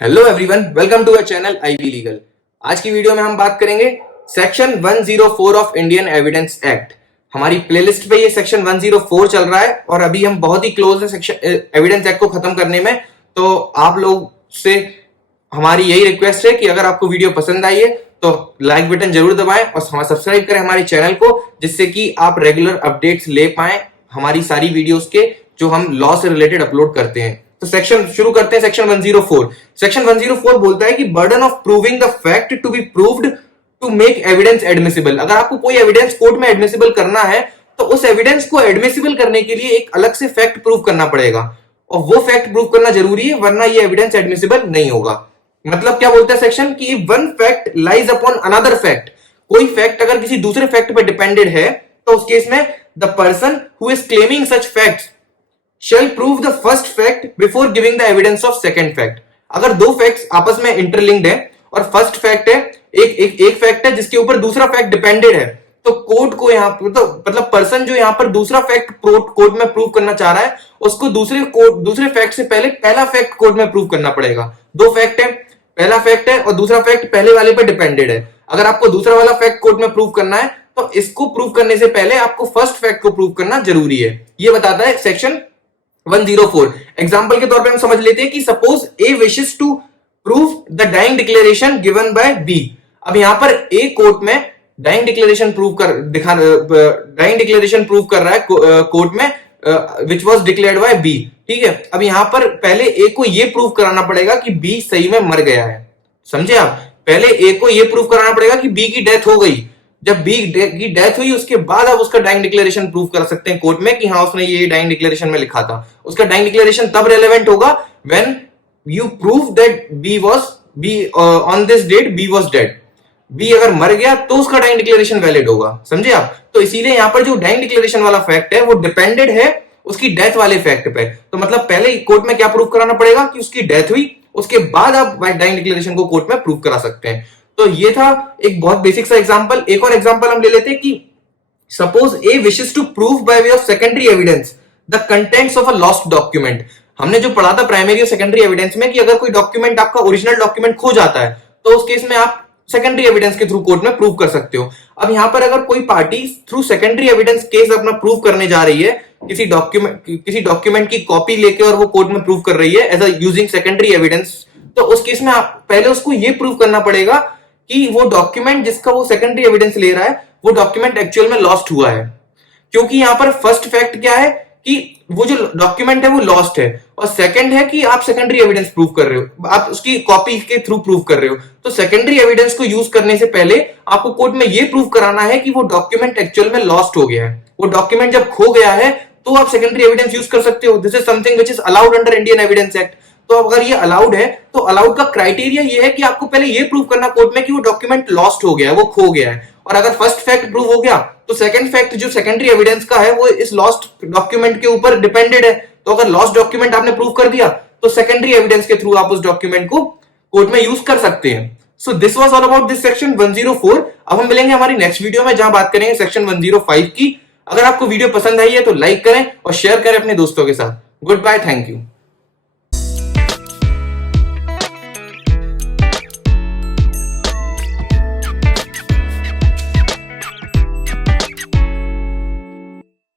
Hello everyone, welcome to our channel Ivy legal. आज की video में हम बात करेंगे section 104 of Indian evidence act. हमारी प्लेलिस्ट पे ये सेक्शन 104 चल रहा है और अभी हम बहुत ही क्लोज है सेक्शन एविडेंस एक्ट को खत्म करने में। तो आप लोग से हमारी यही रिक्वेस्ट है कि अगर आपको वीडियो पसंद आई है तो लाइक बटन जरूर दबाएं और सब्सक्राइब करें हमारे चैनल को, जिससे कि आप रेगुलर अपडेट्स ले पाए हमारी सारी वीडियोस के जो हम लॉ से रिलेटेड अपलोड करते हैं। तो सेक्शन शुरू करते हैं। सेक्शन 104। सेक्शन 104 बोलता है कि burden of proving the fact to be proved to make evidence admissible. अगर आपको कोई एविडेंस कोर्ट में एडमिसिबल करना है तो उस एविडेंस को एडमिसिबल करने के लिए एक अलग से फैक्ट प्रूव करना पड़ेगा और वो फैक्ट प्रूव करना जरूरी है, वरना ये एविडेंस एडमिसिबल नहीं होगा। मतलब क्या बोलता है सेक्शन कि one fact lies upon another fact, कोई फैक्ट अगर किसी दूसरे फैक्ट पर डिपेंडेड है तो उस केस में the person who is claiming such facts shall prove the first fact before giving the evidence of second fact। अगर दो फैक्ट्स आपस में इंटरलिंक्ड है और फर्स्ट फैक्ट है एक फैक्ट है जिसके ऊपर दूसरा फैक्ट डिपेंडेड है, तो कोर्ट को यहाँ पर तो मतलब पर्सन जो यहाँ पर दूसरा फैक्ट कोर्ट में प्रूव करना चाह रहा है उसको दूसरे फैक्ट से पहले पहला फैक्ट कोर्ट में प्रूव करना पड़ेगा। दो फैक्ट है, पहला फैक्ट है और दूसरा फैक्ट पहले वाले पर डिपेंडेड है। अगर आपको दूसरा वाला फैक्ट कोर्ट में प्रूव करना है तो इसको प्रूव करने से पहले आपको फर्स्ट फैक्ट को प्रूव करना जरूरी है। ये बताता है सेक्शन 104। एग्जाम्पल के तौर पे हम समझ लेते हैं कि suppose A wishes to prove the dying declaration given by B. अब यहां पर ए कोर्ट में डाइंग डिक्लेरेशन प्रूव कर रहा है कोर्ट में which was declared by B. ठीक है, अब यहां पर पहले ए को ये प्रूव कराना पड़ेगा कि बी सही में मर गया है। समझे आप? पहले ए को ये प्रूव कराना पड़ेगा कि बी की डेथ हो गई। जब बी की डेथ हुई उसके बाद आप उसका डाइंग डिक्लेरेशन प्रूव कर सकते हैं कोर्ट में कि हाँ उसने ये डाइंग डिक्लेरेशन में लिखा था। उसका डाइंग डिक्लेरेशन तब रेलेवेंट होगा when you prove that B on this date B was dead. B अगर मर गया तो उसका डाइंग डिक्लेरेशन वैलिड होगा। समझे आप? तो इसीलिए यहां पर जो डाइंग डिक्लेरेशन वाला फैक्ट है वो डिपेंडेड है उसकी डेथ वाले फैक्ट पे। तो मतलब पहले कोर्ट में क्या प्रूव कराना पड़ेगा कि उसकी डेथ हुई, उसके बाद आप डाइंग डिक्लेरेशन को कोर्ट में प्रूव करा सकते हैं। तो ये था एक बहुत बेसिक सा एग्जांपल। एक और एग्जांपल हम ले लेते हैं कि suppose A wishes to prove by way of secondary evidence the contents of a lost document. हमने जो पढ़ा था प्राइमरी और सेकेंडरी एविडेंस में कि अगर कोई डॉक्यूमेंट आपका ओरिजिनल डॉक्यूमेंट खो जाता है तो उस केस में आप सेकेंडरी एविडेंस के थ्रू कोर्ट में प्रूव कर सकते हो। अब यहां पर अगर कोई party through secondary evidence case अपना प्रूव करने जा रही है, किसी डॉक्यूमेंट की कॉपी लेके और वो कोर्ट में प्रूव कर रही है as a using secondary evidence, तो उस केस में आप पहले उसको ये प्रूव करना पड़ेगा कि वो डॉक्यूमेंट जिसका वो सेकेंडरी एविडेंस ले रहा है वो डॉक्यूमेंट एक्चुअल में लॉस्ट हुआ है। क्योंकि यहां पर फर्स्ट फैक्ट क्या है कि वो जो डॉक्यूमेंट है वो लॉस्ट है और सेकंड है कि आप सेकेंडरी एविडेंस प्रूव कर रहे हो, आप उसकी कॉपी के थ्रू प्रूव कर रहे हो। तो सेकेंडरी एविडेंस को यूज करने से पहले आपको कोर्ट में ये प्रूव कराना है कि वो डॉक्यूमेंट एक्चुअल में लॉस्ट हो गया है। वो डॉक्यूमेंट जब खो गया है तो आप सेकेंडरी एविडेंस यूज कर सकते हो। This is something which is allowed under Indian evidence act. तो अगर ये अलाउड है तो अलाउड का क्राइटेरिया ये है कि आपको पहले ये प्रूव करना कोर्ट में कि वो डॉक्यूमेंट लॉस्ट हो गया है, वो खो गया है। और अगर फर्स्ट फैक्ट प्रूव हो गया तो सेकंड फैक्ट जो सेकेंडरी एविडेंस का है वो इस लॉस्ट डॉक्यूमेंट के ऊपर डिपेंडेड है। तो अगर लॉस्ट डॉक्यूमेंट आपने प्रूव कर दिया तो सेकेंडरी एविडेंस के थ्रू आप उस डॉक्यूमेंट को कोर्ट में यूज कर सकते हैं। So this was all about this section 104। अब हम मिलेंगे हमारी नेक्स्ट वीडियो में जहां बात करेंगे सेक्शन 105 की। अगर आपको वीडियो पसंद आई है तो लाइक करें और शेयर करें अपने दोस्तों के साथ। Goodbye, thank you.